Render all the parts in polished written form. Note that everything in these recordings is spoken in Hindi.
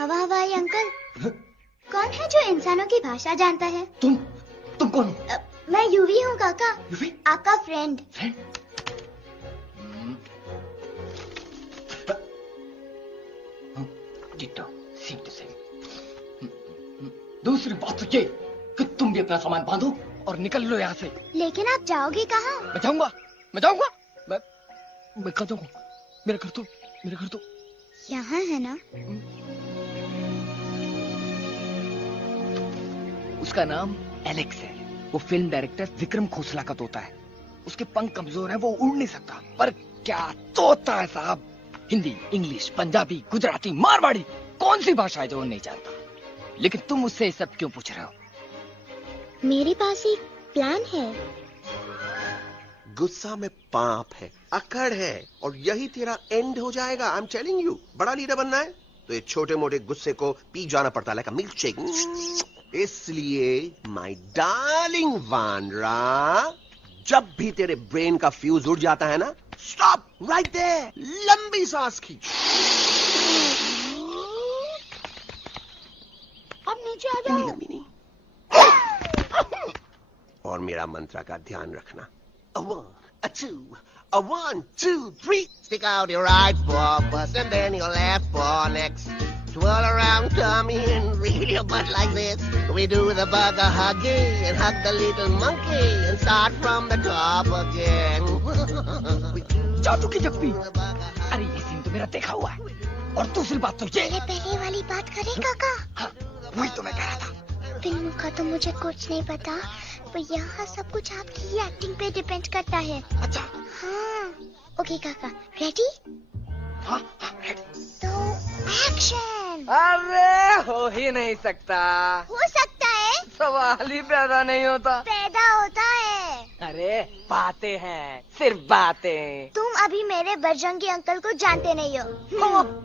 हवा हवाई अंकल, कौन है जो इंसानों की भाषा जानता है? तुम कौन हो? मैं यूवी हूँ काका। यूवी? आपका friend. Ditto, same to same. दूसरी बात तो ये कि तुम भी अपना सामान बांधो और निकल लो यहाँ से। लेकिन आप जाओगे कहाँ? मैं जाऊंगा। मैं कहाँ जाऊंगा? मेरा घर तो यहाँ है ना? उसका नाम एलेक्स है। वो फिल्म डायरेक्टर विक्रम खोसला का तोता है। उसके पंख कमजोर हैं, वो उड़ नहीं सकता। पर क्या तोता है साहब! हिंदी, इंग्लिश, पंजाबी, गुजराती, मारवाड़ी, कौन सी भाषा है जो वो नहीं जानता? लेकिन तुम उससे ये सब क्यों पूछ रहे हो? मेरे पास एक प्लान है। गुस्सा में पाप है, अकड़ है, और यही तेरा एंड हो जाएगा। I am telling you. बड़ा लीडर बनना है तो ये छोटे मोटे गुस्से को पी जाना पड़ता है, लाइक अ मिल्क शेक। इसलिए माय डार्लिंग वानरा, जब भी तेरे ब्रेन का फ्यूज उड़ जाता है ना, स्टॉप राइट देयर, लंबी सांस खींच। अब नीचे आ जाओ। और मेरा मंत्र का ध्यान रखना। A one, a two, a 1, 2, 3. Stick out your right paw first and then your left paw next. Twirl around, tummy and wriggle your butt like this. We do the bugger huggy and hug the little monkey and start from the top again. जादू की जप्पी। अरे ये सीन तो मेरा देखा हुआ है। और दूसरी बात तो ये। पहले वाली बात करें काका? हाँ, वही तो मैं कह रहा था। फिल्म का तो मुझे कुछ नहीं पता, पर यहाँ सब कुछ आपकी ही एक्टिंग पे डिपेंड करता है। अच्छा। हाँ। ओके काका, रेडी? हाँ, रेडी। तो एक्शन। अरे हो ही नहीं सकता। हो सकता है। सवाल ही पैदा नहीं होता। पैदा होता है। अरे बातें हैं, सिर्फ बातें। तुम अभी मेरे बजरंगी अंकल को जानते नहीं हो।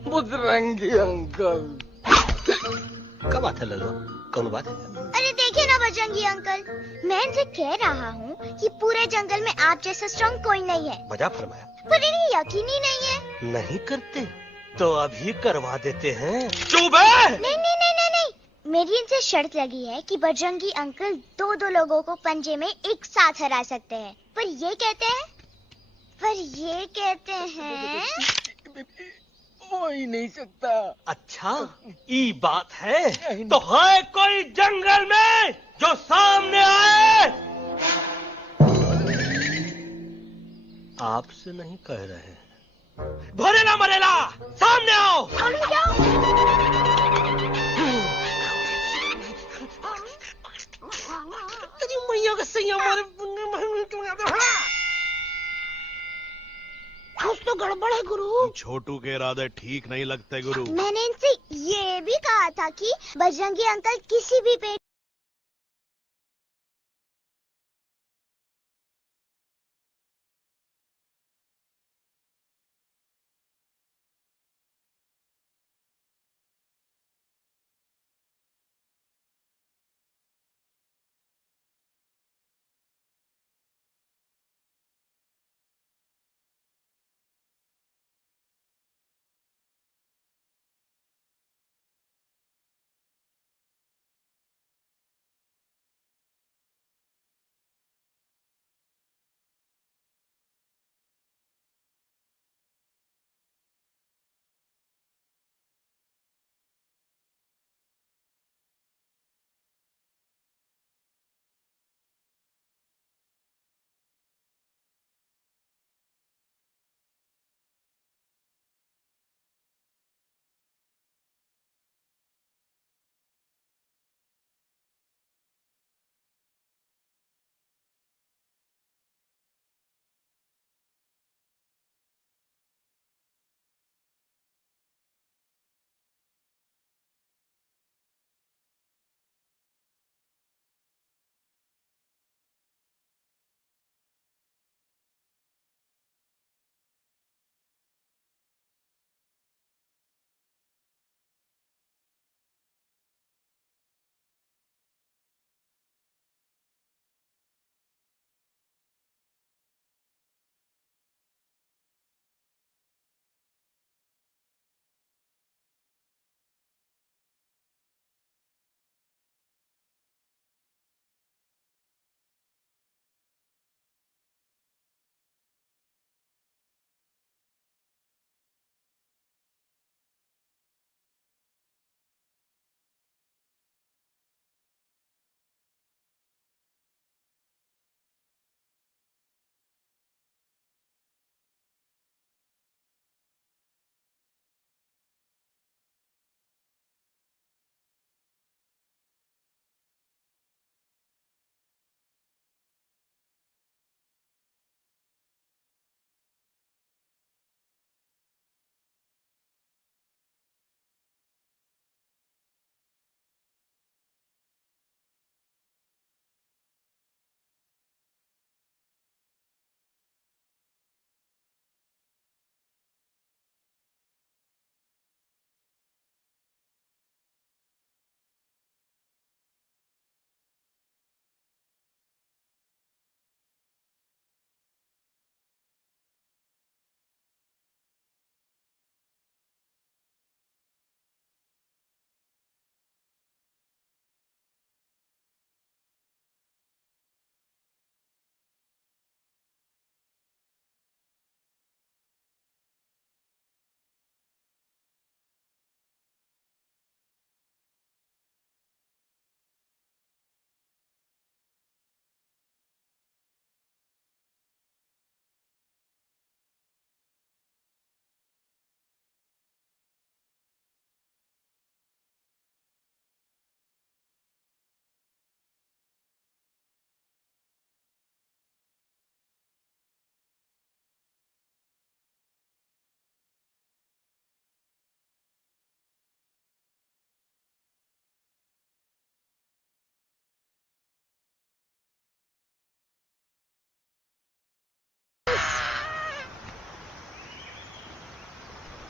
बजरंगी अंकल। क्या बात है लल्लू? कौन बात है? अरे देखिए ना बजरंगी अंकल, मैं इनसे कह रहा हूँ कि पूरे जंगल में आप जैसा स्ट्रॉन्ग कोई नहीं है। बजा फरमाया। पर इन्हें यकीन ही नहीं है। नहीं करते तो अभी करवा देते हैं। चुप है। नहीं नहीं नहीं नहीं नहीं, मेरी इनसे शर्त लगी है कि बजरंगी अंकल दो लोगों को पंजे में एक साथ हरा सकते हैं। पर ये कहते हैं हो ही नहीं सकता। अच्छा, ये बात है तो है कोई जंगल में जो सामने आए? आपसे नहीं कह रहे। भरेला मरेला, सामने आओ। मैया का सही हमारे कुछ तो गड़बड़ है गुरु। छोटू के इरादे ठीक नहीं लगते गुरु। मैंने इनसे ये भी कहा था कि बजरंगी अंकल किसी भी पेड़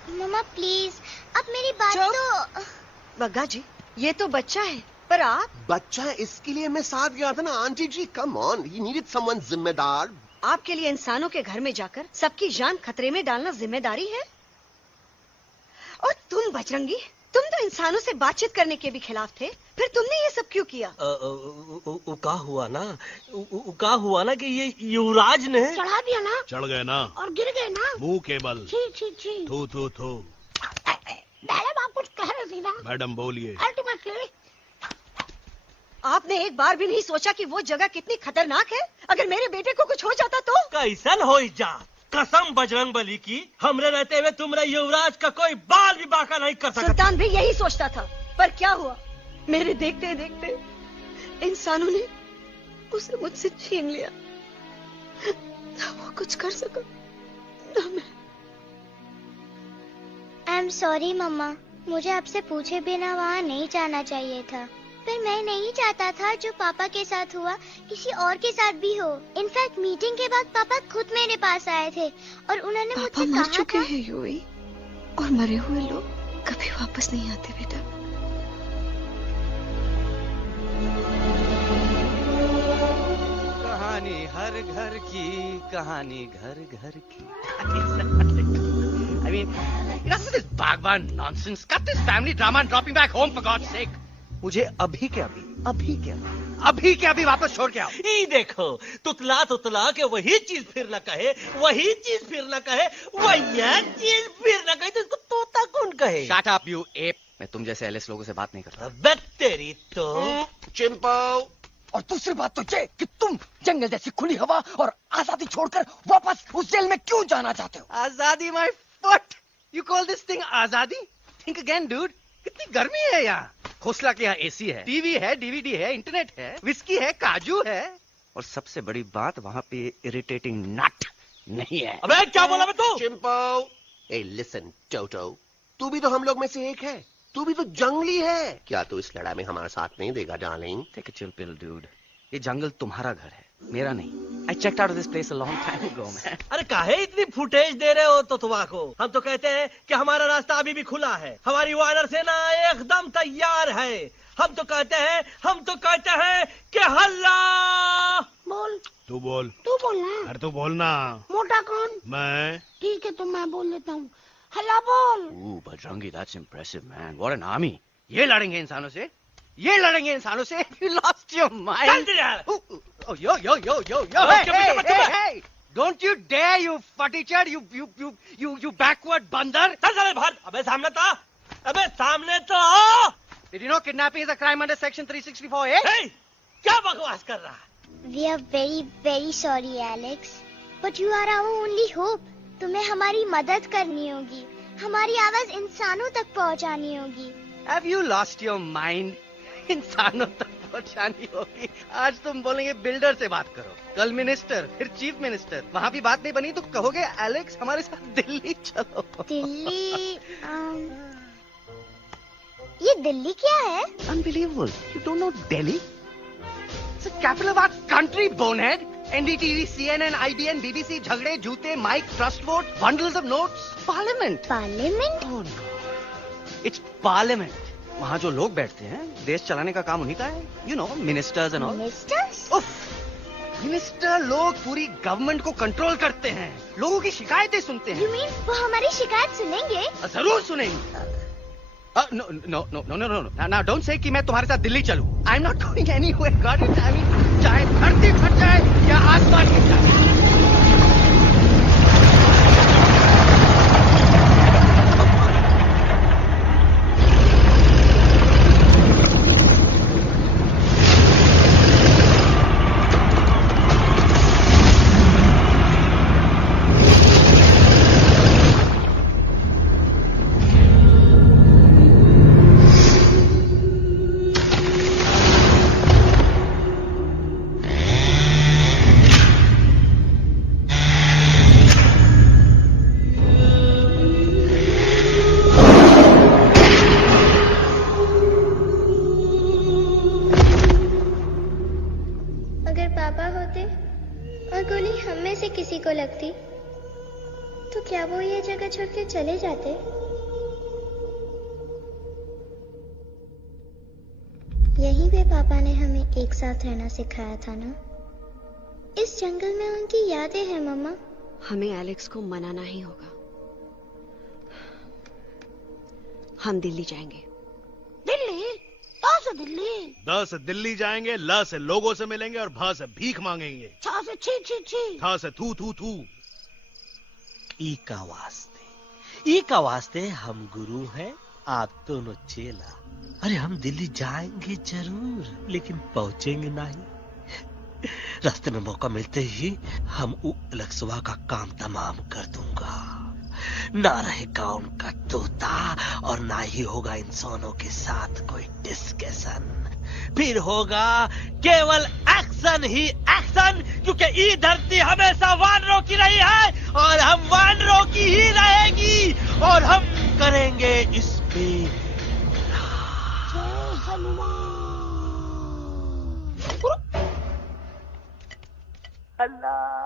मम्मा प्लीज, अब मेरी बात चुप। तो। बग्गा जी, ये तो बच्चा है, पर आप बच्चा है, इसके लिए मैं साथ गया था ना aunty ji. Come on, he needed someone जिम्मेदार। आपके लिए इंसानों के घर में जाकर सबकी जान खतरे में डालना जिम्मेदारी है? और तुम बजरंगी, तुम तो इंसानों से बातचीत करने के भी खिलाफ थे, फिर तुमने ये सब क्यों किया? का हुआ ना कि ये युवराज ने चढ़ा दिया ना चढ़ गए ना और गिर गए ना। मुंह के बल। छी छी छी। थू थू थू। मैडम आप कुछ कह रही थी ना। मैडम बोलिए। अल्टीमेटली आपने एक बार भी नहीं सोचा कि वो जगह कितनी खतरनाक है? अगर मेरे बेटे को कुछ हो जाता तो? कैसन हो जा, कसम बजरंग बली की, हमरे रहते हुए तुम्हारे युवराज का कोई बाल भी बाका नहीं कर सकता। सुल्तान भी यही सोचता था, पर क्या हुआ? मेरे देखते देखते इंसानों ने उसे मुझसे छीन लिया। ना वो कुछ कर सका, ना मैं। आई एम सॉरी मम्मा, मुझे आपसे पूछे बिना वहाँ नहीं जाना चाहिए था। पर मैं नहीं चाहता था जो पापा के साथ हुआ किसी और के साथ भी हो। इनफैक्ट मीटिंग के बाद पापा खुद मेरे पास आए थे और उन्होंने पापा मुझसे मर कहा चुके था। हैं यूई, और मरे हुए लोग कभी वापस नहीं आते बेटा। कहानी हर घर की, कहानी घर घर की। I mean, enough of this Bhagwan nonsense. Cut this family drama and drop me back home for God's sake. मुझे अभी के अभी वापस छोड़ के आओ। ये देखो, तुतला तुतला के वही चीज फिर न कहे, वही चीज फिर न कहे, वही चीज फिर न कहे, तो इसको तोता कौन कहे? Shut up, you ape. मैं तुम जैसे एलिस लोगों से बात नहीं करता। अबे तेरी तो। चिंपो। और दूसरी बात तो ये कि तुम जंगल जैसी खुली हवा और आजादी छोड़कर वापस उस जेल में क्यों जाना चाहते हो? आजादी my foot. You call this thing आजादी? Think again, dude. कितनी गर्मी है यहाँ। खोसला के यहाँ एसी है, टीवी है, डीवीडी है, इंटरनेट है, विस्की है, काजू है, और सबसे बड़ी बात वहाँ पे इरिटेटिंग नट नहीं है। अबे क्या बोला बे तू? चिंपो। ए लिसन टोटो, तू भी तो हम लोग में से एक है। तू भी तो जंगली है। क्या तू इस लड़ाई में हमारा साथ नहीं देगा darling? Take a chill pill, dude. ये जंगल तुम्हारा घर है, मेरा नहीं। I checked out of this place a long time ago, man. अरे काहे इतनी फुटेज दे रहे हो तो को? हम तो कहते हैं कि हमारा रास्ता अभी भी खुला है, हमारी वानर सेना एकदम तैयार है। हम तो कहते हैं कि हल्ला। बोल। तू बोल। तू बोलना। अरे तू बोलना। मोटा कौन? मैं। ठीक है तो मैं बोल लेता हूँ। हल्ला बोल। Ooh, Bajrangi, that's impressive, man. What an army. ये लड़ेंगे इंसानों से? ये लड़ेंगे इंसानों से? You lost your mind. चल दे यार। Oh, yo. Hey, Hey. Don't you dare, you fatty-chad, you backward बंदर. चल चल बाहर। अबे सामने तो आओ। Did you know kidnapping is a crime under section 364A? Hey, क्या बकवास कर रहा है? We are very very sorry Alex, but you are our only hope. तुम्हें हमारी मदद करनी होगी, हमारी आवाज इंसानों तक पहुंचानी होगी। Have you lost your mind? इंसानों तक पहुंचानी होगी। आज तुम बोलेंगे बिल्डर से बात करो, कल मिनिस्टर, फिर चीफ मिनिस्टर। वहाँ भी बात नहीं बनी तो कहोगे एलेक्स हमारे साथ दिल्ली चलो। दिल्ली ये दिल्ली क्या है? Unbelievable. You don't know Delhi? It's the capital of our country, bonehead. NDTV, CNN, IBN, BBC, झगड़े, जूते, mike, trust vote, bundles of notes. Parliament. Parliament? Oh no. It's Parliament. वहाँ जो लोग बैठते हैं, देश चलाने का काम उन्हीं का है। You know, ministers and all. Ministers? उफ, मिनिस्टर लोग पूरी गवर्नमेंट को कंट्रोल करते हैं, लोगों की शिकायतें सुनते You हैं। mean वो हमारी शिकायत सुनेंगे? जरूर सुनेंगे। No. Now don't say कि मैं तुम्हारे साथ दिल्ली चलूं. I'm not going anywhere. Got it? I mean, चाहे धरती फट जाए या आसमान गिर जाए। ये जगह छोड़ के चले जाते? यहीं पे पापा ने हमें एक साथ रहना सिखाया था ना? इस जंगल में उनकी यादें हैं मम्मा। हमें एलेक्स को मनाना ही होगा। हम दिल्ली जाएंगे। दिल्ली? कहाँ से दिल्ली? द से दिल्ली जाएंगे, ल से लोगों से मिलेंगे और भ से भीख मांगेंगे, छ से छी छी छी, थ से थू थू थू। ई का वास्ते हम गुरु हैं, आप दोनों चेला। अरे हम दिल्ली जाएंगे जरूर, लेकिन पहुंचेंगे नहीं। रास्ते में मौका मिलते ही हम लक्सवा का काम तमाम कर दूंगा। ना रहेगा उनका तोता और ना ही होगा इंसानों के साथ कोई डिस्कशन। फिर होगा केवल एक्शन ही एक्शन, क्योंकि ये धरती हमेशा वानरों की रही है और हम वानरों की ही रहेगी, और हम करेंगे इस पे जय हनुमान। अल्लाह।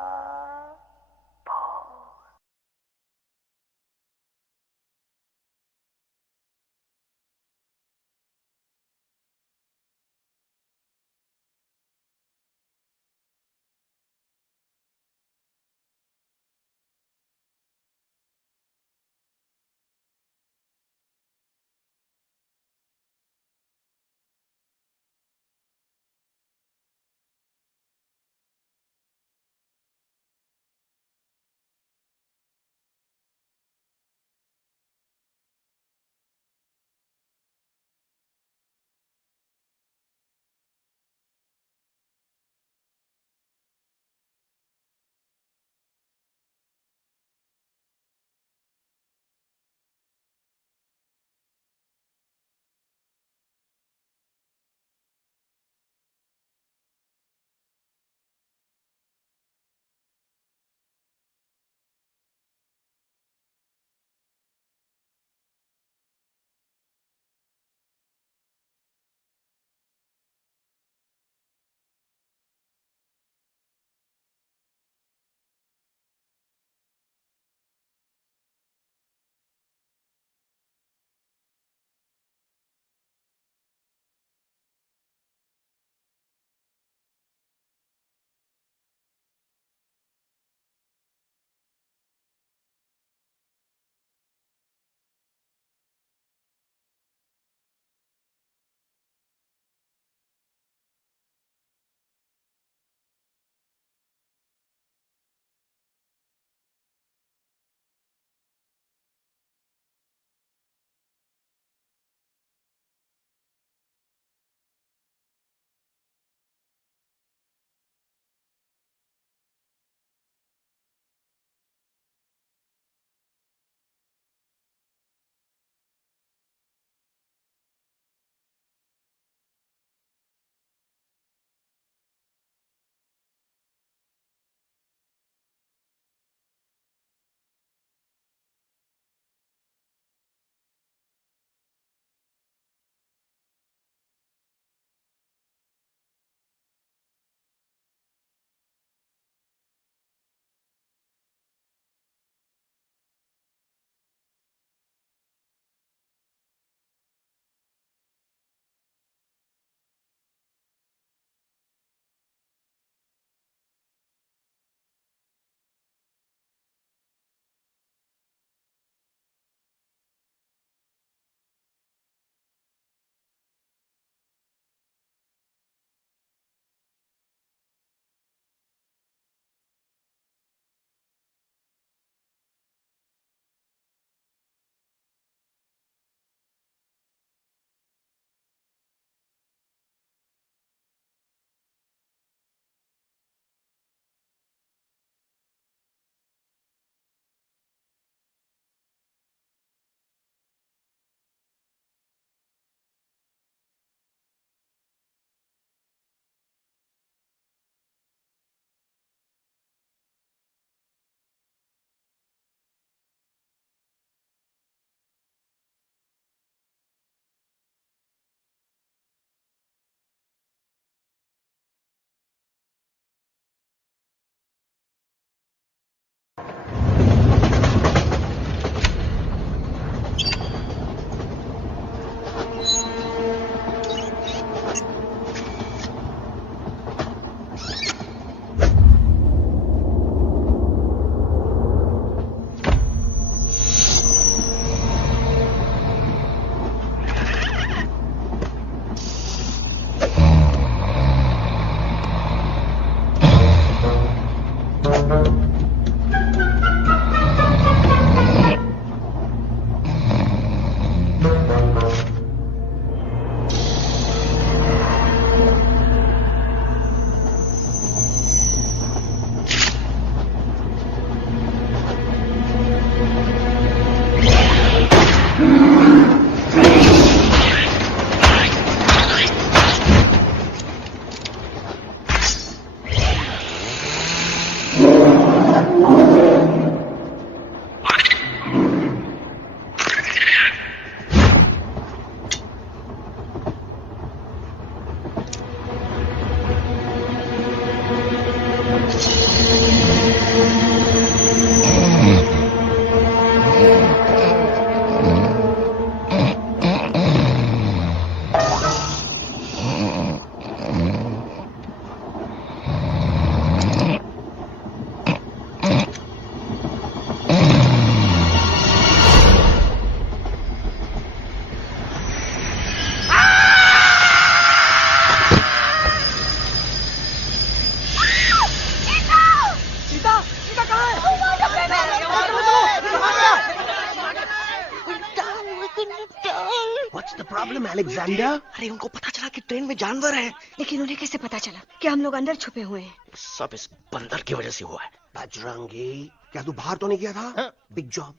Problem Alexander? अरे उनको पता चला कि ट्रेन में जानवर है। लेकिन उन्हें कैसे पता चला कि हम लोग अंदर छुपे हुए हैं? सब इस बंदर की वजह से हुआ है। बजरंगी, क्या तू बाहर तो नहीं गया था? Big job,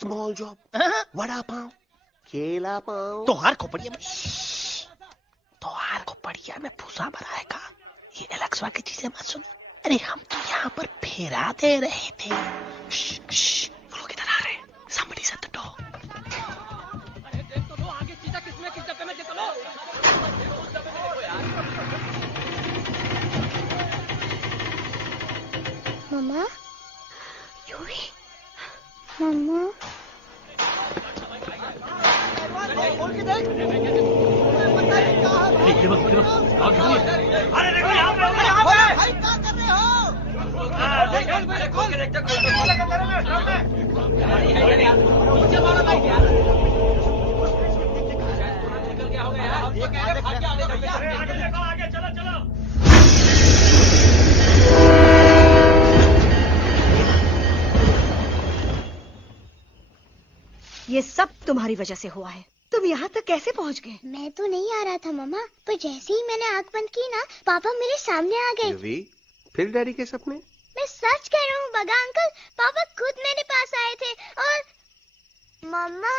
small job, vada pav, केला पाव। तोहार को बढ़िया में भूसा बनाएगा। ये एलेक्सा की चीजें मत सुनो। अरे हम तो यहाँ पर फेरा दे रहे थे। वो लोग इधर आ रहे हैं। Somebody shut the door. अरे देख तो लो आगे चीता किसमें किस डब्बे में, देख तो लो। मम्मा, यूवी, मम्मा। अरे देखो यहाँ पे भाई, क्या कर रहे हो? आगे चलो चलो। ये सब तुम्हारी वजह से हुआ है। तुम यहाँ तक कैसे पहुँच गए? मैं तो नहीं आ रहा था मम्मा, पर जैसे ही मैंने आंख बंद की ना, पापा मेरे सामने आ गए। यूवी, फिर डैडी के सपने? मैं सच कह रहा हूँ बगा अंकल, पापा खुद मेरे पास आए थे और मम्मा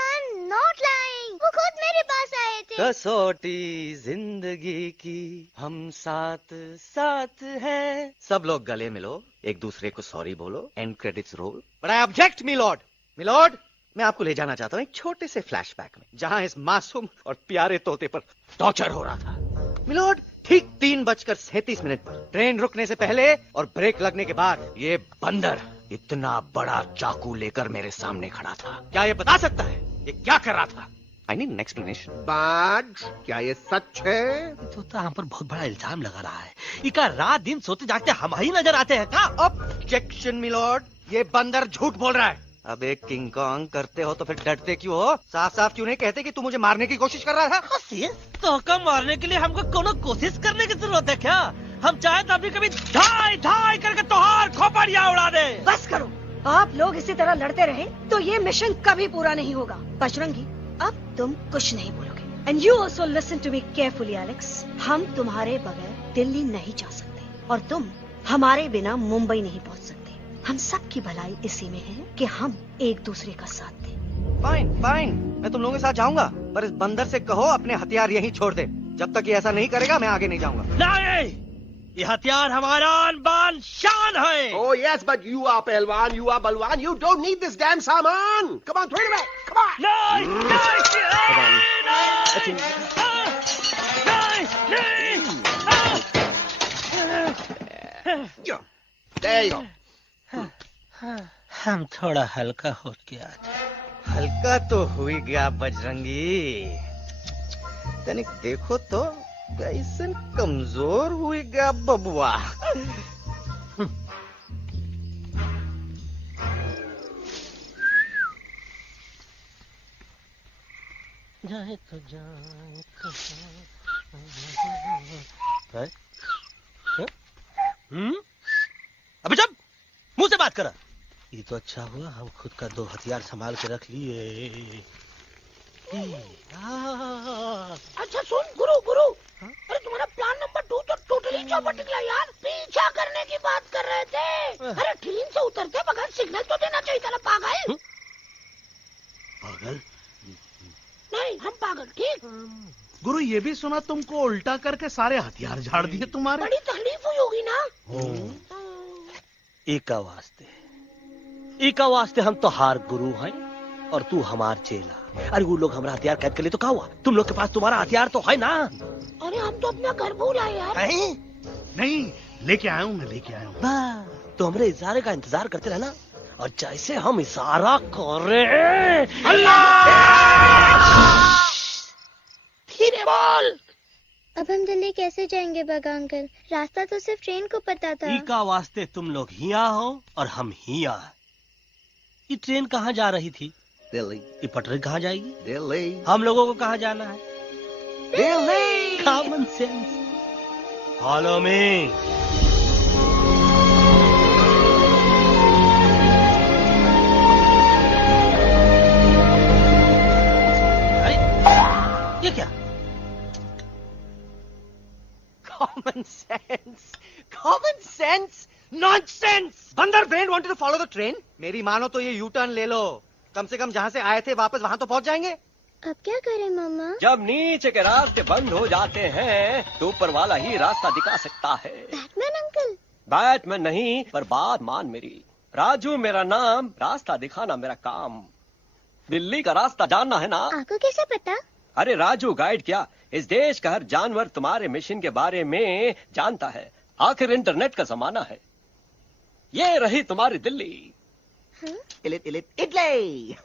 नॉट लाइंग, वो खुद मेरे पास आए थे। कसौटी जिंदगी की हम साथ साथ हैं। सब लोग गले मिलो, एक दूसरे को सॉरी बोलो, and credits roll. But I object milord, मैं आपको ले जाना चाहता हूँ एक छोटे से फ्लैशबैक में, जहाँ इस मासूम और प्यारे तोते पर टॉर्चर हो रहा था। मिलॉर्ड, ठीक 3:37 पर ट्रेन रुकने से पहले और ब्रेक लगने के बाद ये बंदर इतना बड़ा चाकू लेकर मेरे सामने खड़ा था। क्या ये बता सकता है ये क्या कर रहा था? I need an explanation. बाज, क्या ये सच है? तो हम पर बहुत बड़ा इल्जाम लगा रहा है। इका रात दिन सोते जागते हम ही नजर आते हैं क्या? ऑब्जेक्शन मिलॉर्ड, ये बंदर झूठ बोल रहा है। अब एक किंग कॉन्ग करते हो तो फिर डरते क्यों हो? साफ साफ क्यों नहीं कहते कि तू मुझे मारने की कोशिश कर रहा था? तो कम मारने के लिए हमको कोनो कोशिश करने की जरूरत है क्या? हम चाहे तो अभी कभी ढाई ढाई करके तोहार खोपड़िया उड़ा दे। बस करो, आप लोग इसी तरह लड़ते रहे तो ये मिशन कभी पूरा नहीं होगा। बजरंगी, अब तुम कुछ नहीं बोलोगे। And you also listen to me carefully Alex. हम तुम्हारे बगैर दिल्ली नहीं जा सकते और तुम हमारे बिना मुंबई नहीं पहुंच सकते। हम सब की भलाई इसी में है कि हम एक दूसरे का साथ दें। फाइन, मैं तुम लोगों के साथ जाऊंगा, पर इस बंदर से कहो अपने हथियार यहीं छोड़ दे। जब तक ये ऐसा नहीं करेगा मैं आगे नहीं जाऊंगा। नहीं, ये हथियार हमारा आन-बान शान है। Oh yes, but you are पहलवान, you are बलवान, you don't need this damn सामान. Come on, throw it away. Come on. नहीं। There you go. हम थोड़ा हल्का हो गया। हल्का तो हुई गया बजरंगी, तनिक देखो तो कैसे कमजोर हुई गया बबुआ। जाए तो जाए अबे जब मुंह से बात करा। ये तो अच्छा हुआ हम खुद का 2 हथियार संभाल के रख लिए। अच्छा सुन गुरु, अरे तुम्हारा प्लान नंबर 2 तो टोटली चौपट निकला यार। पीछा करने की बात कर रहे थे। अरे ट्रेन से उतरते बगैर सिग्नल तो देना चाहिए था ना पागल। पागल? नहीं, हम पागल, ठीक। गुरु, ये भी सुना तुमको उल्टा करके सारे हथियार झाड़ दिए तुम्हारे। बड़ी तकलीफ हुई होगी ना। एका वास्ते हम तो हार गुरु हैं और तू हमार चेला। अरे वो लोग हमारा हथियार कैद कर ले तो क्या हुआ? तुम लोग के पास तुम्हारा हथियार तो है ना। अरे हम तो अपना घर भूल आए यार। नहीं, लेके आया हूँ, मैं लेके आया हूँ। तो हमारे इशारे का इंतजार करते रहना और जैसे हम इशारा कर रहे धीरे बोल। अब हम दिल्ली कैसे जाएंगे बगा अंकल? रास्ता तो सिर्फ ट्रेन को पता था। एका वास्ते तुम लोग हिया हो और हम हिया। ये ट्रेन कहाँ जा रही थी? दिल्ली। ये पटरी कहाँ जाएगी? दिल्ली। हम लोगों को कहाँ जाना है? Delhi. Common sense. Follow me. ये क्या? नॉनसेंस! बंदर brain wanted to follow the train? मेरी मानो तो ये यू टर्न ले लो। कम से कम जहाँ से आए थे वापस वहाँ तो पहुँच जाएंगे। अब क्या करें मामा? जब नीचे के रास्ते बंद हो जाते हैं तो ऊपर वाला ही रास्ता दिखा सकता है। Batman uncle. बैटमैन नहीं, पर बात मान मेरी। राजू मेरा नाम, रास्ता दिखाना मेरा काम। दिल्ली का रास्ता जानना है ना? आपको कैसे पता? अरे राजू गाइड क्या, इस देश का हर जानवर तुम्हारे मिशन के बारे में जानता है। आखिर इंटरनेट का जमाना है। ये रही तुम्हारी दिल्ली। इटली।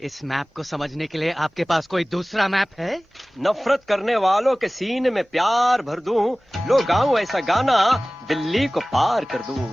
इस मैप को समझने के लिए आपके पास कोई दूसरा मैप है? नफरत करने वालों के सीने में प्यार भर दूं, लो गाऊं ऐसा गाना, दिल्ली को पार कर दूं।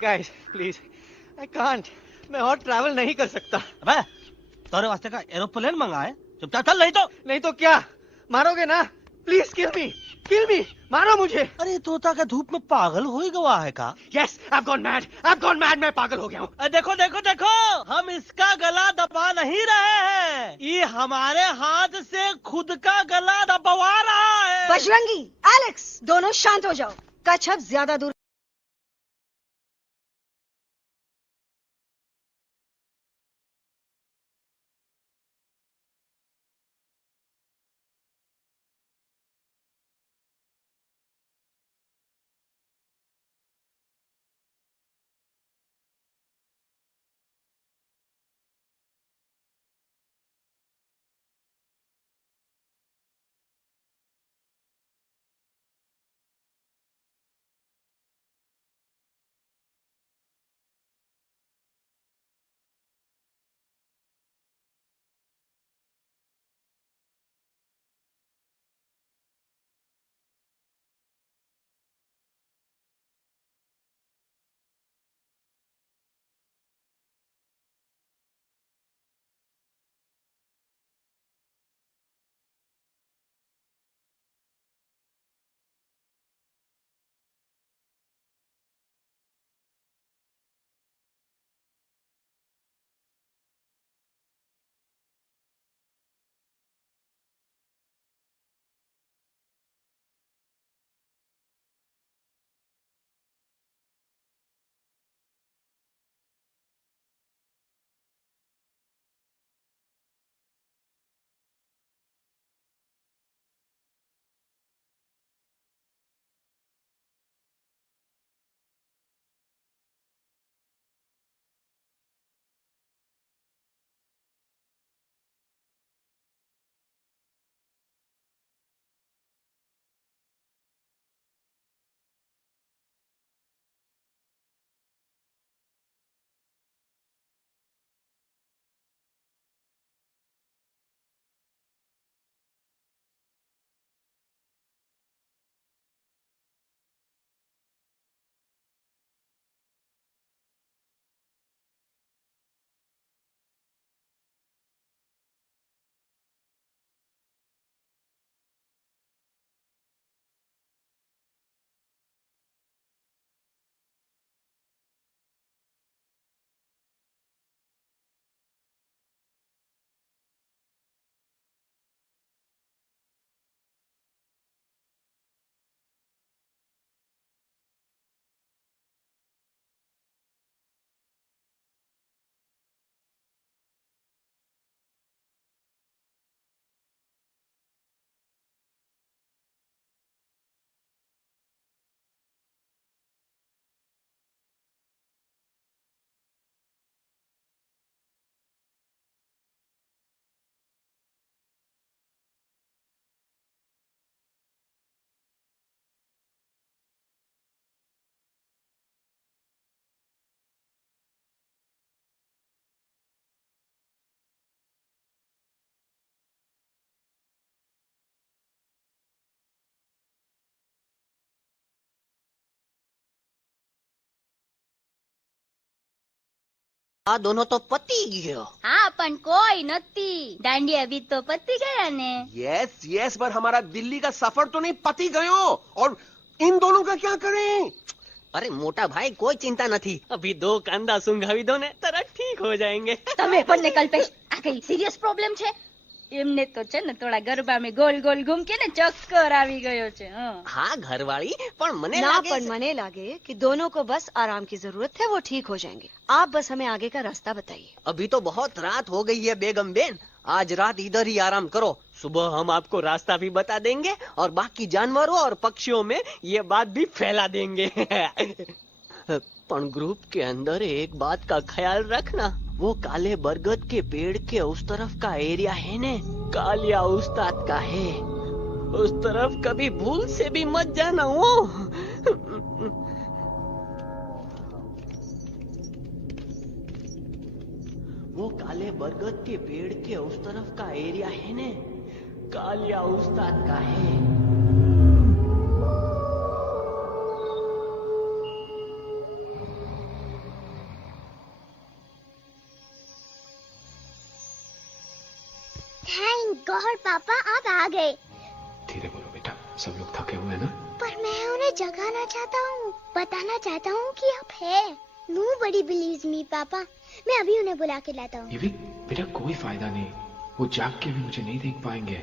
Guys, please, I can't. मैं और ट्रैवल नहीं कर सकता। अबे, तोरे वास्ते का एरोप्लेन मंगा है, चुपचाप चल, नहीं तो क्या मारोगे ना? प्लीज किल मी, मारो मुझे। अरे तोता के धूप में पागल हो ही गवा है का? Yes, I've gone mad, मैं पागल हो गया हूँ। देखो, हम इसका गला दबा नहीं रहे हैं, ये हमारे हाथ से खुद का गला दबवा रहा है। बजरंगी, एलेक्स, दोनों शांत हो जाओ। कच्छप ज्यादा दूर આ દોનો તો પતી ગયો. હા પણ કોઈ નથી. દાંડી અભી તો પતી ગયા ને. यस यस पर हमारा दिल्ली का सफर तो नहीं पति गयो और इन दोनों का क्या करें? અરે મોટા ભાઈ કોઈ ચિંતા નથી. અભી દો કાંદા સુંઘાવી દો ને તરત ઠીક હો જાયેંગે. તમે પણ ને કલ્પેશ આ કઈ સિરિયસ પ્રોબ્લેમ છે? એમને તો છે ને થોડા ગરબામાં ગોલ ગોલ ઘૂમ કે ને ચક્કર આવી ગયો છે. हाँ घरवाली पर मने ना लागे पर मने लागे कि दोनों को बस आराम की जरूरत है, वो ठीक हो जाएंगे. आप बस हमें आगे का रास्ता बताइए. अभी तो बहुत रात हो गई है बेगम बेन. आज रात इधर ही आराम करो. सुबह हम आपको रास्ता भी बता देंगे और बाकी जानवरों और पक्षियों में ये बात भी फैला देंगे. पर ग्रुप के अंदर एक बात का ख्याल रखना. वो काले बरगद के पेड़ के उस तरफ का एरिया है ने कालिया उस्ताद का है. उस तरफ कभी भूल से भी मत जाना. वो काले बरगद के पेड़ के उस तरफ का एरिया है ने कालिया उस्ताद का है. थैंक गॉड पापा आप आ गए. धीरे बोलो बेटा, सब लोग थके हुए हैं ना. पर मैं उन्हें जगाना चाहता हूँ, बताना चाहता हूँ कि आप है. Nobody believes me पापा. मैं अभी उन्हें बुला के लाता हूँ. ये भी बेटा कोई फायदा नहीं, वो जाग के भी मुझे नहीं देख पाएंगे.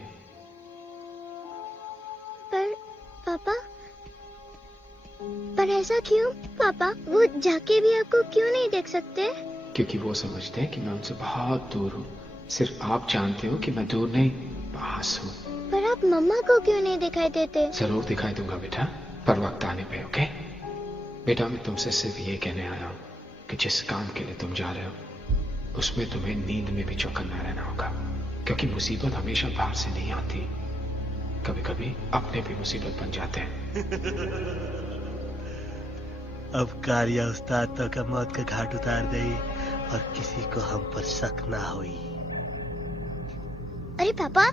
पर ऐसा क्यों पापा? वो जाके भी आपको क्यों नहीं देख सकते? क्योंकि वो समझते हैं कि मैं उनसे बहुत दूर हूँ. सिर्फ आप जानते हो कि मैं दूर नहीं, पास हूँ. पर आप मम्मा को क्यों नहीं दिखाई देते? जरूर दिखाई दूंगा बेटा, पर वक्त आने पे. ओके बेटा, मैं तुमसे सिर्फ ये कहने आया हूँ कि जिस काम के लिए तुम जा रहे हो उसमें तुम्हें नींद में भी चौकन्ना रहना होगा. क्योंकि मुसीबत हमेशा बाहर से नहीं आती, कभी कभी अपने भी मुसीबत बन जाते हैं. अब कालिया उस्ताद तो का मौत का घाट उतार गई और किसी को हम पर शक ना हुई. अरे पापा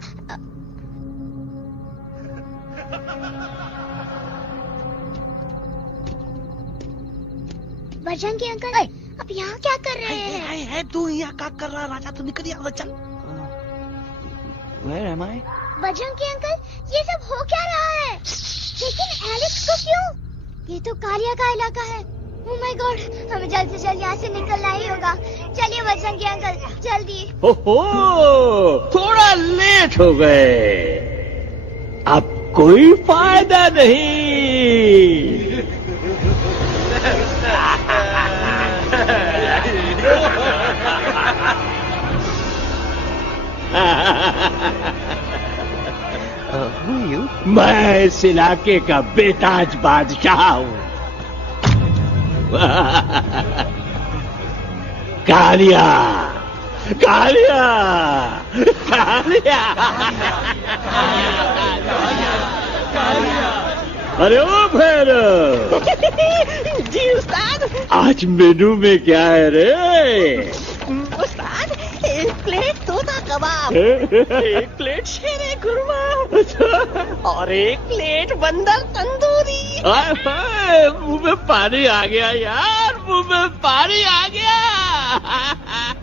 बजरंगी अंकल अब यहाँ क्या कर रहे हैं? तू यहाँ क्या कर रहा? राजा तू निकल यहाँ, चल. Where am I? Bajrangi uncle ये सब हो क्या रहा है? लेकिन एलेक्स को क्यों? ये तो कालिया का इलाका है. ओह माय गॉड, हमें जल्द से जल्द यहाँ से निकलना ही होगा. चलिए बजरंगी अंकल जल्दी. ओहो, थोड़ा लेट हो गए. अब कोई फायदा नहीं. मैं इस इलाके का बेताज बादशाह हूँ. कालिया कालिया कालिया. अरे ओ भैरव जी उस्ताद. आज मेनू में क्या है रे? उस्ताद एक प्लेट तोता कबाब, एक प्लेट शेरे खुरमा और एक प्लेट बंदर तंदूरी. मुंह में पानी आ गया यार, मुंह में पानी आ गया.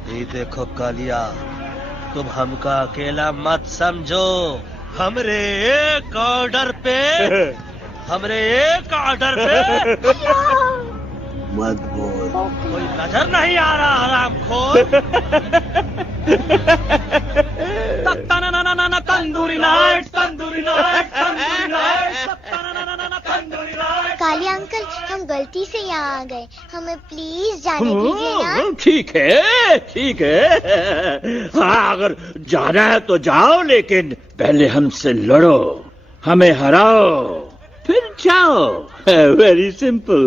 ये देखो कालिया, तुम हमका अकेला मत समझो. हमरे एक ऑर्डर पे मत बोल. कोई नजर नहीं आ रहा हरामखोर. Tandoori night, tandoori night, tandoori night, tandoori night. Kaliya uncle हम गलती से यहाँ आ गए, हमें प्लीज जाने दीजिए यार. ठीक है ठीक है. हाँ अगर जाना है तो जाओ, लेकिन पहले हमसे लड़ो, हमें हराओ, फिर जाओ. Very simple.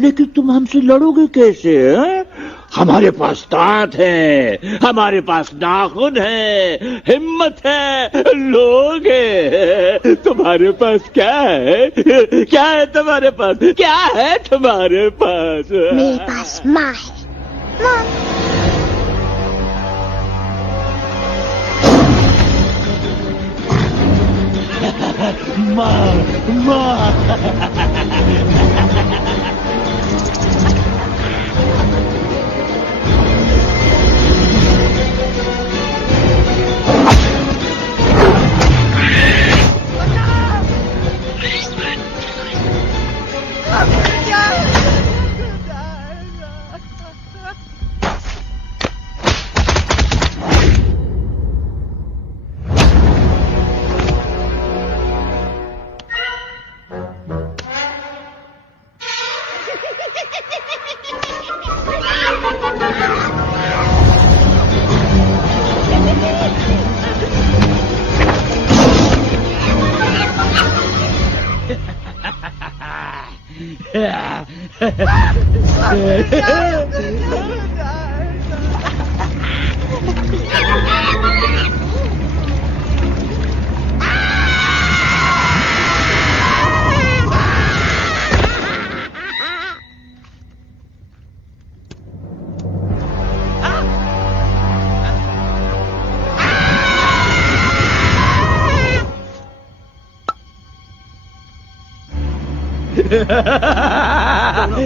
लेकिन तुम हमसे लड़ोगे कैसे? हमारे पास दांत है, हमारे पास नाखून है, हिम्मत है, लोग है. तुम्हारे पास क्या है? क्या है तुम्हारे पास? क्या है तुम्हारे पास? मेरे पास माँ है. माँ माँ.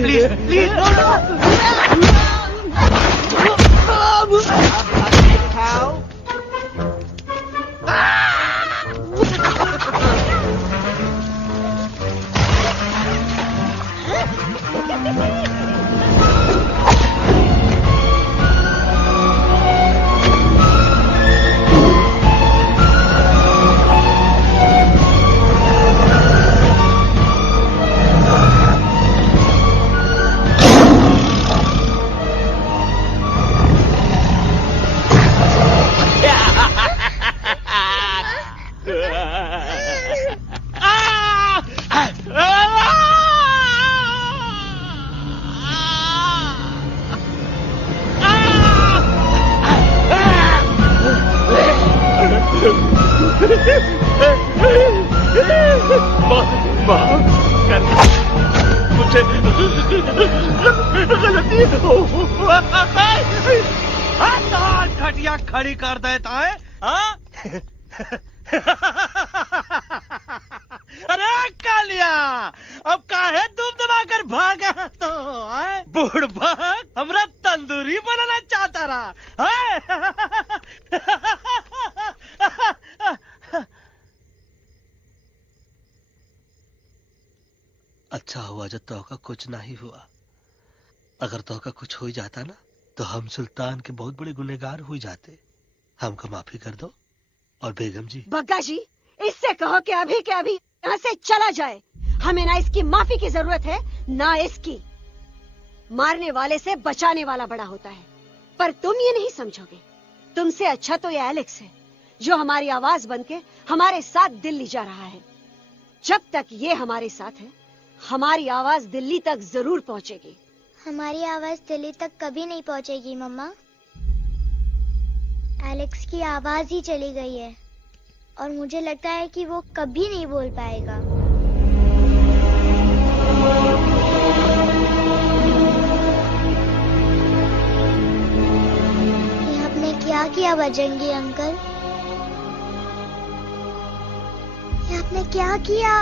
प्लीज प्लीज मुझे गलती हो घटिया खड़ी कर देता है अरे कालिया अब काहे तुम दबाकर भागा तो बुढ़बा हमरा तंदूरी बनाना चाहता रहा अच्छा हुआ जब तोहका कुछ नहीं हुआ। अगर तोहका कुछ हो जाता ना तो हम सुल्तान के बहुत बड़े गुनहगार हो जाते। हमको माफी कर दो। और बेगम जी, बग्गा जी, इससे कहो कि अभी के अभी यहाँ से चला जाए। हमें ना इसकी माफी की जरूरत है ना इसकी। मारने वाले से बचाने वाला बड़ा होता है, पर तुम ये नहीं समझोगे। तुमसे अच्छा तो ये एलेक्स है जो हमारी आवाज बनके हमारे साथ दिल्ली जा रहा है। जब तक ये हमारे साथ है हमारी आवाज दिल्ली तक जरूर पहुंचेगी। हमारी आवाज दिल्ली तक कभी नहीं पहुंचेगी मम्मा। एलेक्स की आवाज ही चली गई है और मुझे लगता है कि वो कभी नहीं बोल पाएगा। ये आपने क्या किया बजरंगी अंकल? ये आपने क्या किया?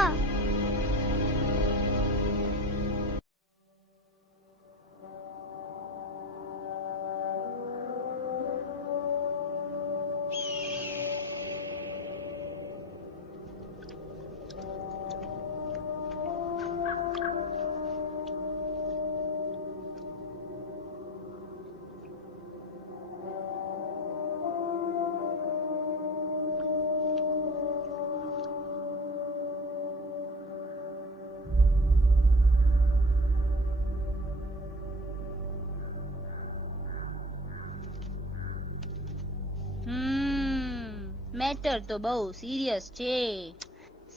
મેટર તો બહુ સિરિયસ છે.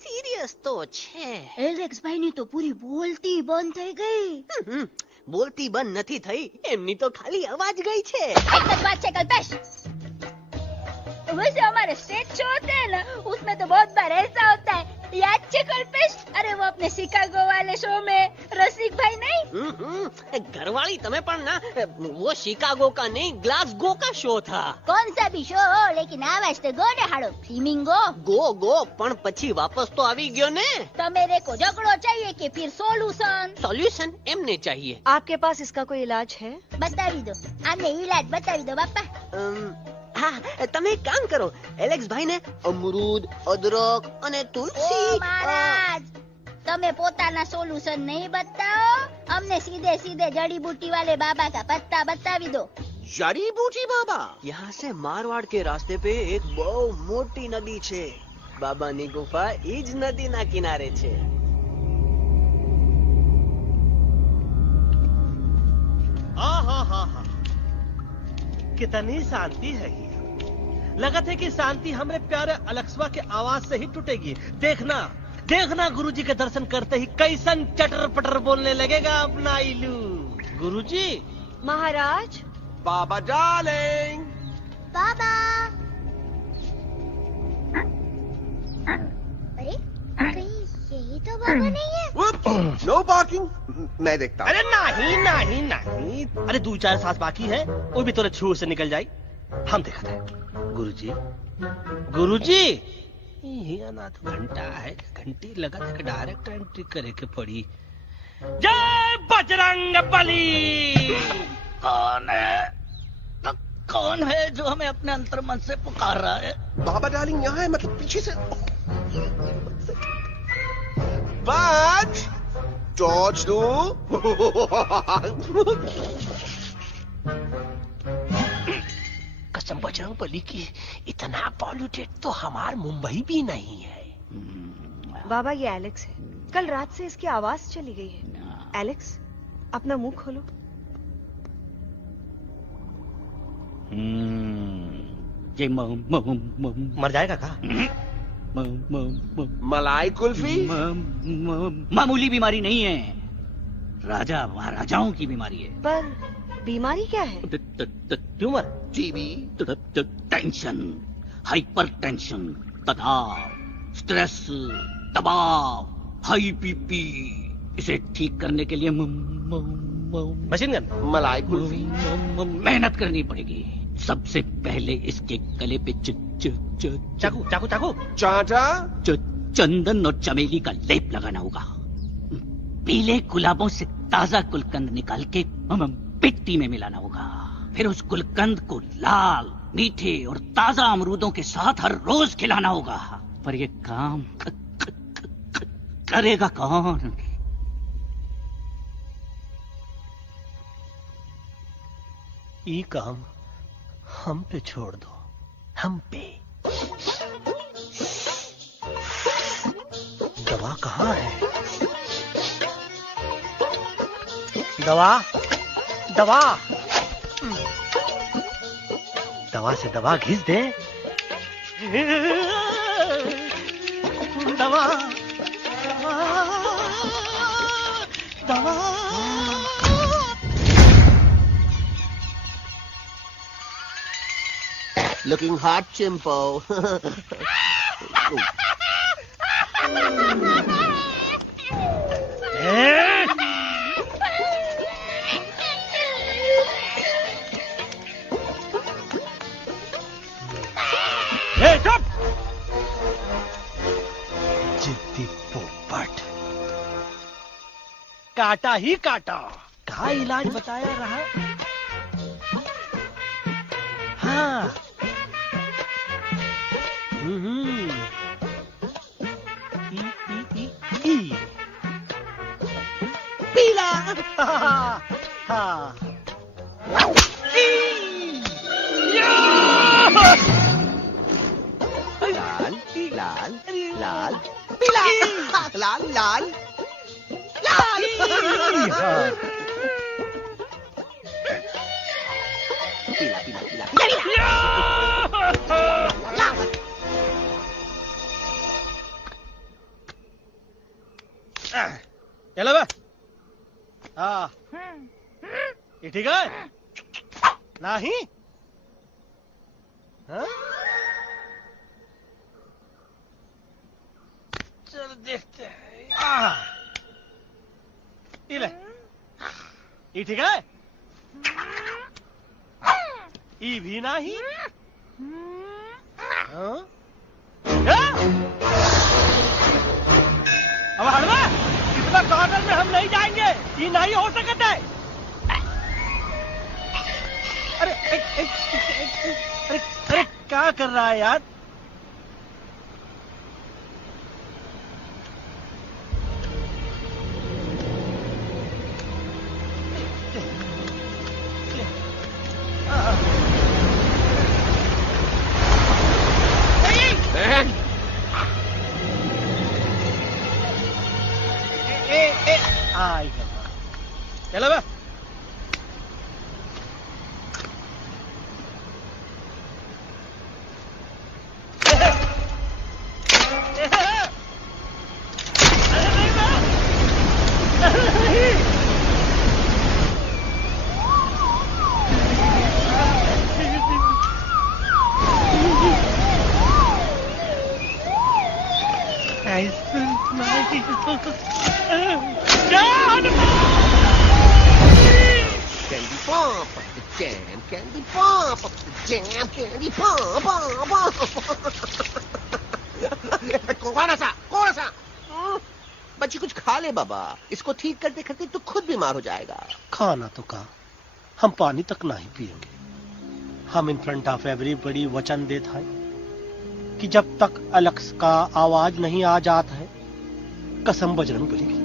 સિરિયસ તો છે. એલેક્સ ભાઈ ની તો પૂરી બોલતી બંધ થઈ ગઈ. બોલતી બંધ નથી થઈ, એમની તો ખાલી અવાજ ગઈ છે. એક જ વાત છે કલ્પેશ, वैसे हमारे स्टेज शो होते हैं ना उसमें तो बहुत बार ऐसा होता है, याद है कल्पेश? अरे वो अपने शिकागो वाले शो में रसिक भाई नहीं? घरवाली तमें पण ना, वो शिकागो का नहीं ग्लासगो का शो था. कौन सा भी शो हो लेकिन आवाज तो गो ने हाड़ो. फ्लेमिंगो गो पण પછી વાપસ તો આવી ગયો ને. तो मेरे को झगड़ो चाहिए कि फिर सॉल्यूशन एमने चाहिए. आपके पास इसका कोई इलाज है? बतावी दो, आने इलाज बतावी दो बापा. हाँ, તમે એક કામ કરો, એલેક્સ ભાઈ ને અમરૂદ, અદરક અને તુલસી. महाराज તમે પોતાના સોલ્યુશન नहीं बताओ, हमने सीधे सीधे जड़ी बूटी वाले बाबा का पत्ता बतावी दो. जड़ी बूटी बाबा? यहाँ से मारवाड़ के रास्ते पे एक बहु मोटी नदी छे. बाबानी गुफा ईज नदी ना किनारे छे. कितनी शांति है ये. लगत है कि शांति हमरे प्यारे अलेक्सवा के आवाज से ही टूटेगी. देखना देखना गुरुजी के दर्शन करते ही कैसन चटर पटर बोलने लगेगा अपना इलू। गुरुजी। महाराज। बाबा डार्लिंग। बाबा। अरे कहीं यही तो बाबा नहीं है। No parking. मैं देखता हूँ। अरे नहीं नहीं नहीं, अरे 2-4 सांस बाकी है, वो भी तोरे छू से निकल जाए। हम देखा था। गुरुजी गुरुजी ये ना तो घंटा है, घंटी लगा था, डायरेक्ट एंट्री करे के पड़ी। जय बजरंग बली। कौन है जो हमें अपने अंतर मन से पुकार रहा है? बाबा डार्लिंग यहाँ है, मतलब पीछे से। बच टॉर्च दो। कसम बजरंग बली की, इतना पॉल्यूटेड तो हमार मुंबई भी नहीं है। बाबा ये एलेक्स है, कल रात से इसकी आवाज चली गई है। एलेक्स अपना मुंह खोलो। ये मर जाएगा का? मलाई कुल्फी? मामूली बीमारी नहीं है, राजा महाराजाओं की बीमारी है। पर बीमारी क्या है? Tumour, TB, tension, hyper tension, तनाव, स्ट्रेस, दबाव, हाई बीपी। इसे ठीक करने के लिए मशीन गन, मलाई कुल्फी, मेहनत करनी पड़ेगी। सबसे पहले इसके गले पे चाकू चाकू चाकू चाटा, चंदन और चमेली का लेप लगाना होगा। पीले गुलाबों से ताजा गुलकंद निकाल के मिट्टी में मिलाना होगा। फिर उस गुलकंद को लाल, मीठे और ताजा अमरूदों के साथ हर रोज खिलाना होगा। पर ये काम करेगा कौन? ये काम हम पे छोड़ दो, हम पे। दवा कहाँ है? दवा दवा दवा से दवा घिस दे। दवा दवा looking hot, Chimpo. चुप! जिद्दी पोपट, काटा ही काटा। कहाँ इलाज बताया रहा? हाँ। पीला। हाँ। लाल लाल लाल पीला, लाल लाल लाल। पीला पीला पीला। चलो बे। हाँ, ये ठीक है? नहीं? हाँ? चल देखते हैं। ये ले, ये ठीक है? ये भी नहीं? हाँ? अब हटवा, इतना कॉर्नर में हम नहीं जाएंगे, ये नहीं हो सकता है। अरे अरे अरे क्या कर रहा है यार? चलो बे। Jam candy pop, jam candy pop, कौन सा? बच्ची कुछ खा ले बाबा, इसको ठीक करते करते तो खुद बीमार हो जाएगा। खाना तो कहा, हम पानी तक नहीं पिएंगे। हम इन फ्रंट ऑफ एवरीबॉडी वचन देता है कि जब तक एलेक्स का आवाज नहीं आ जाता है, कसम बजरंग बली की,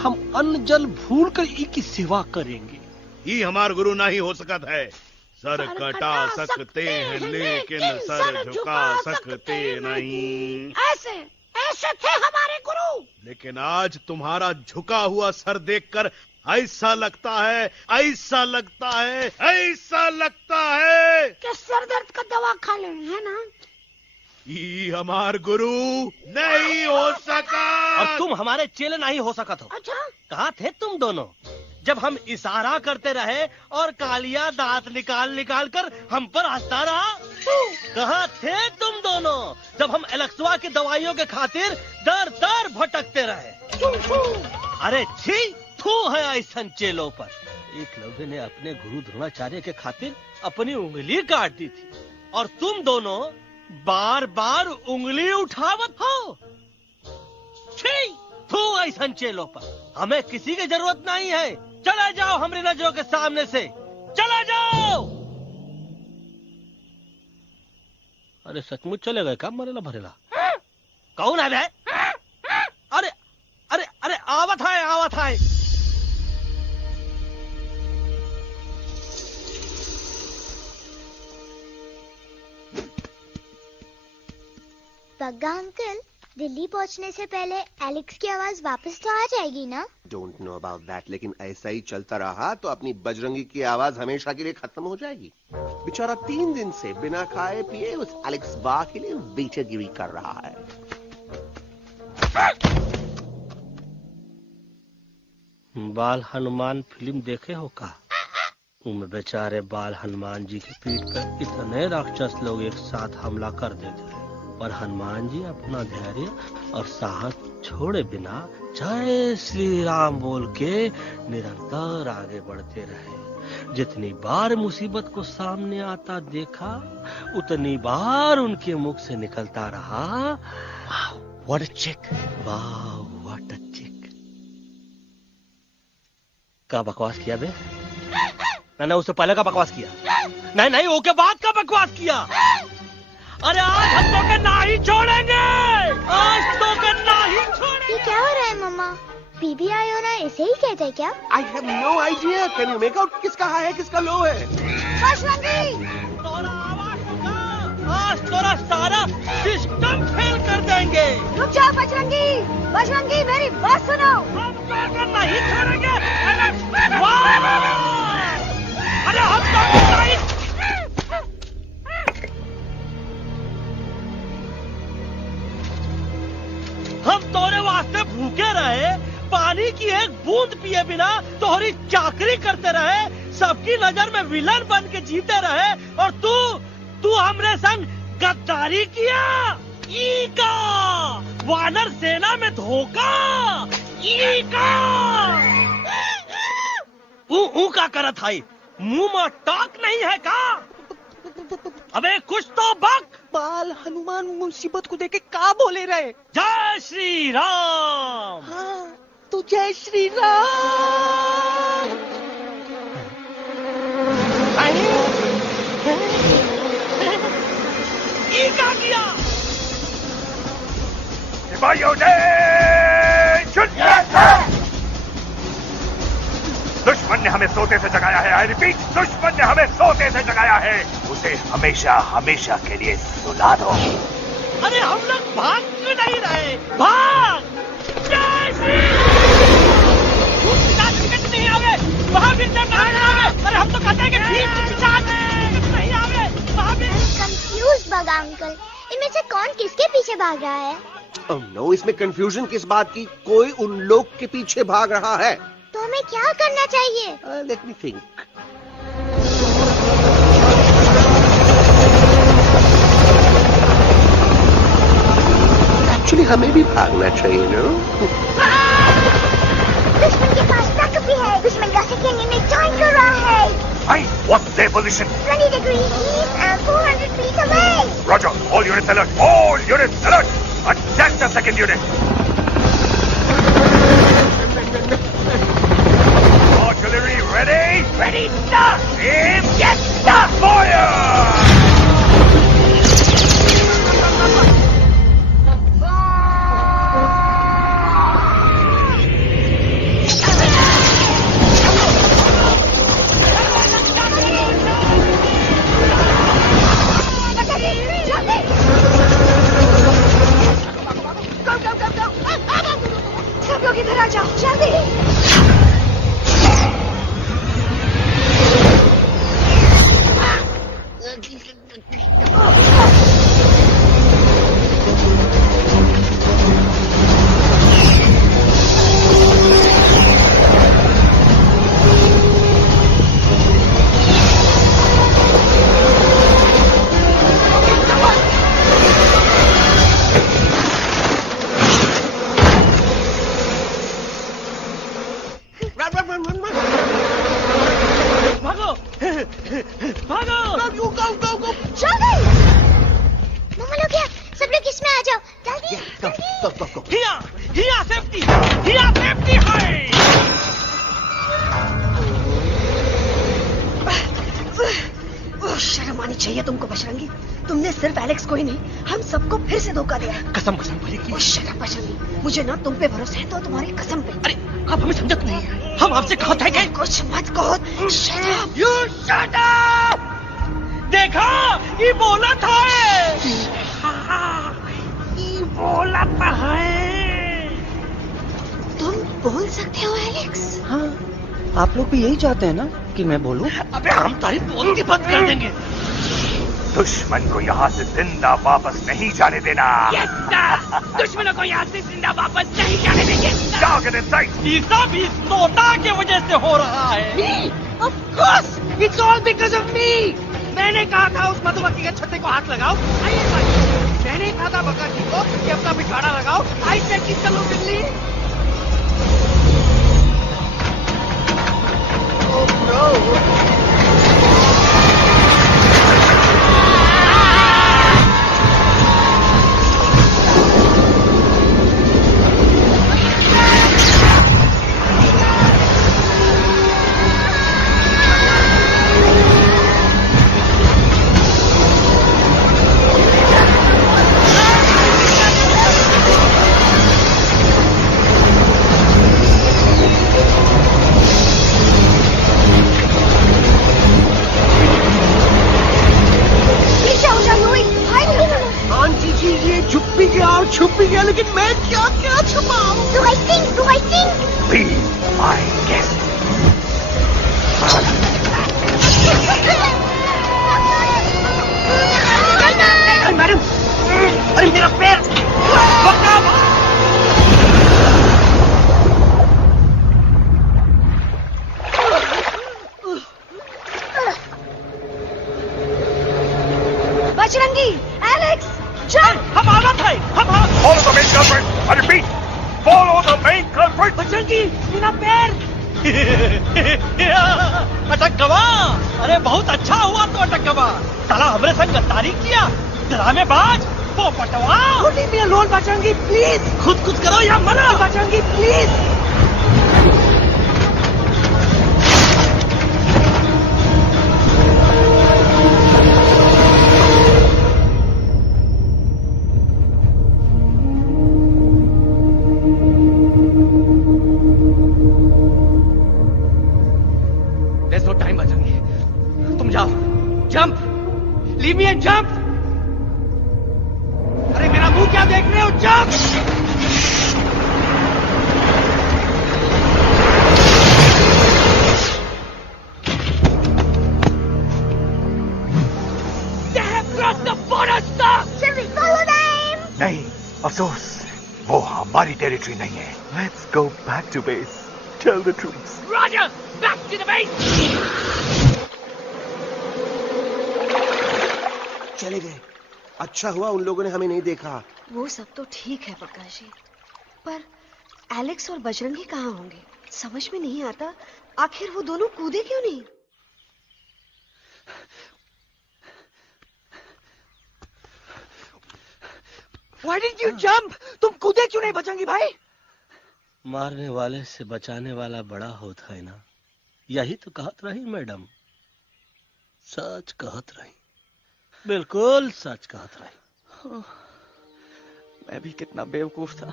हम अन्न जल भूल कर ई की सेवा करेंगे। ये हमार गुरु नहीं हो सकत है। सर कटा सकते हैं लेकिन सर झुका सकते नहीं। ऐसे ऐसे थे हमारे गुरु। लेकिन आज तुम्हारा झुका हुआ सर देखकर ऐसा लगता है, ऐसा लगता है, ऐसा लगता है कि सर दर्द का दवा खा ले, है ना? ये हमार गुरु नहीं हो सका। और तुम हमारे चेले नहीं हो सकत हो। अच्छा, कहाँ थे तुम दोनों जब हम इशारा करते रहे और कालिया दांत निकाल निकाल कर हम पर हंसता रहा? कहाँ थे तुम दोनों जब हम एलेक्सवा की दवाइयों के खातिर दर दर भटकते रहे? अरे छी, थू है ऐसन चेलों पर। एकलव्य ने अपने गुरु द्रोणाचार्य के खातिर अपनी उंगली काट दी थी और तुम दोनों बार बार उंगली उठावत हो। छी, थू ऐसन चेलों पर। हमें किसी की जरूरत नहीं है। चले जाओ हमारी नजरों के सामने से, चले जाओ। अरे सचमुच चले गए, कब मरेला भरेला? कौन है बे? अरे अरे अरे आवत है, आवत है। बग्गा अंकल, दिल्ली पहुंचने से पहले एलेक्स की आवाज वापस तो आ जाएगी ना? डोंट नो अबाउट दैट, लेकिन ऐसा ही चलता रहा तो अपनी बजरंगी की आवाज हमेशा के लिए खत्म हो जाएगी। बेचारा 3 दिन से बिना खाए पिए उस एलेक्स बा के लिए बेचैगिरी कर रहा है। बाल हनुमान फिल्म देखे हो का? उनमें बेचारे बाल हनुमान जी की पीठ पर इतने राक्षस लोग एक साथ हमला कर देते हैं, पर हनुमान जी अपना धैर्य और साहस छोड़े बिना जय श्री राम बोल के निरंतर आगे बढ़ते रहे। जितनी बार मुसीबत को सामने आता देखा, उतनी बार उनके मुख से निकलता रहा, व्हाट अ चिक, वाह व्हाट अ चिक। का बकवास किया बे? मैंने उससे पहले का बकवास किया? नहीं नहीं, वो के बाद का बकवास किया। अरे आज हम तो के नहीं छोड़ेंगे, आज तो के नहीं छोड़ेंगे। ये क्या हो रहा है मम्मा? बीबी आई हो ना, इसे ही कहते हैं क्या? I have no idea. Can you make out किसका हाई है किसका लो है? बजरंगी, आज तोरा सारा सिस्टम फेल कर देंगे। रुक जाओ बजरंगी, बजरंगी मेरी बात सुनो। हम तो के नहीं छोड़ेंगे। अरे हम तो के नहीं। हम तोरे वास्ते भूखे रहे, पानी की एक बूंद पिए बिना तोहरी चाकरी करते रहे, सबकी नजर में विलन बन के जीते रहे, और तू हमरे संग गद्दारी किया। ई का वानर सेना में धोखा, ई का ऊ का करत है, मुंह में टाक नहीं है का? अबे कुछ तो बक। बाल हनुमान मुसीबत को देखे का बोले रहे? जय श्री राम। हाँ, तो जय श्री राम। ये क्या किया? सिपाहियों ने दुश्मन ने हमें सोते से जगाया है। आई रिपीट, दुश्मन ने हमें सोते से जगाया है। उसे हमेशा हमेशा के लिए सुला दो। अरे हम लोग भाग क्यों नहीं रहे? भाग! जय श्री राम। नहीं आवे, महावीर जब नहीं आवे। अरे हम तो कहते हैं कि नहीं आवे, महावीर। कंफ्यूज बग्गा अंकल, इनमें से कौन किसके पीछे भाग रहा है? Oh no, इसमें कंफ्यूजन किस बात की? कोई उन लोग के पीछे भाग रहा है। तो हमें क्या करना चाहिए? Let me think. Actually, हमें भी भागना चाहिए, ना? दुश्मन के पास ताकत भी है। दुश्मन का सेकेंड इन्हें ज्वाइन कर रहा है। Hey, what's position. 20 degrees east and 400 feet away. Roger. All units alert. All units alert. Attack the second unit. Artillery ready? Ready, start! Aim! Yes, start! Fire! सब लोग इधर आ जाओ, जल्दी। शर्म आनी चाहिए तुमको बजरंगी। तुमने सिर्फ एलेक्स को ही नहीं, हम सबको फिर से धोखा दिया। कसम कसम भरी शर्म बजरंगी, मुझे ना तुम पे भरोसा है तो तुम्हारी कसम पे। अरे आप हमें समझत नहीं है, हम आपसे कहा था कि कुछ मत कहो। Shut up! You shut up! देखा, ये बोला था। ये बोला था। तुम बोल सकते हो एलेक्स? हाँ, आप लोग भी यही चाहते हैं ना कि मैं बोलूं? अबे हम तारीफ बोलती बंद कर देंगे। दुश्मन को यहाँ से जिंदा वापस नहीं जाने देना। दुश्मनों को यहाँ से जिंदा वापस नहीं जाने देंगे। Target in sight. ये सब इस नोटा के वजह से हो रहा है। Me? Of course, it's all because of me. मैंने कहा था उस मधुमक्खी के छत्ते को हाथ लगाओ। आइए भाई, मैंने कहा था बकरी को कि अपना पिछवाड़ा लगाओ। I said कि चलो बिल्ली। Oh no. छुप भी गया, लेकिन मैं क्या क्या छुपाऊं? So I think. Be my guest. Madam, अरे मेरा पैर! बजरंगी, एलेक्स, चल! हम आना था, Follow the main culprit. I repeat, follow the main culprit. Bajrangi, मेरा पैर! अटक गवा! अरे बहुत अच्छा हुआ तो अटक गवा। साला हमरे संग गद्दारी किया, ड्रामेबाज, वो Patwa. Leave me alone, Bajrangi, please. खुद करो या मरो, Bajrangi, please. There's no time, Bajrangi. तुम जाओ, jump, leave me and jump। अरे मेरा मुंह क्या देख रहे हो? Jump! They have crossed the border, sir! Shall we follow them? नहीं, अफसोस, वो हमारी टेरिटरी नहीं है। Let's go back to base. Tell the troops. Roger! Back to the base! चले गए। अच्छा हुआ उन लोगों ने हमें नहीं देखा। वो सब तो ठीक है प्रकाश जी, पर एलेक्स और बजरंगी कहाँ होंगे? समझ में नहीं आता, आखिर वो दोनों कूदे क्यों नहीं? Why didn't you jump? तुम कूदे क्यों नहीं बचेंगी भाई? मारने वाले से बचाने वाला बड़ा होता है ना, यही तो कहत रही मैडम, सच कहत रही, बिल्कुल सच कहत रही। मैं भी कितना बेवकूफ था,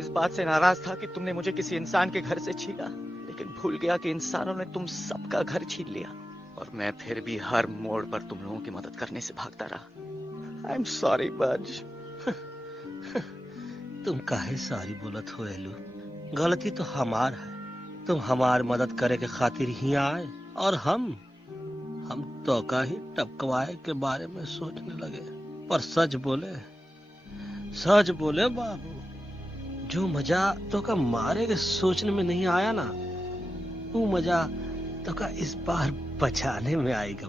इस बात से नाराज था कि तुमने मुझे किसी इंसान के घर से छीना, लेकिन भूल गया कि इंसानों ने तुम सबका घर छीन लिया और मैं फिर भी हर मोड़ पर तुम लोगों की मदद करने से भागता रहा। I'm sorry, बज। तुम काहे सारी बोलत हो एलू? गलती तो हमार है, तुम हमार मदद करे के खातिर ही आए और हम तो का ही टपकवाए के बारे में सोचने लगे। पर सच बोले बाबू, जो मजा तो का मारे के सोचने में नहीं आया ना, वो मजा तो का इस बार बचाने में आएगा।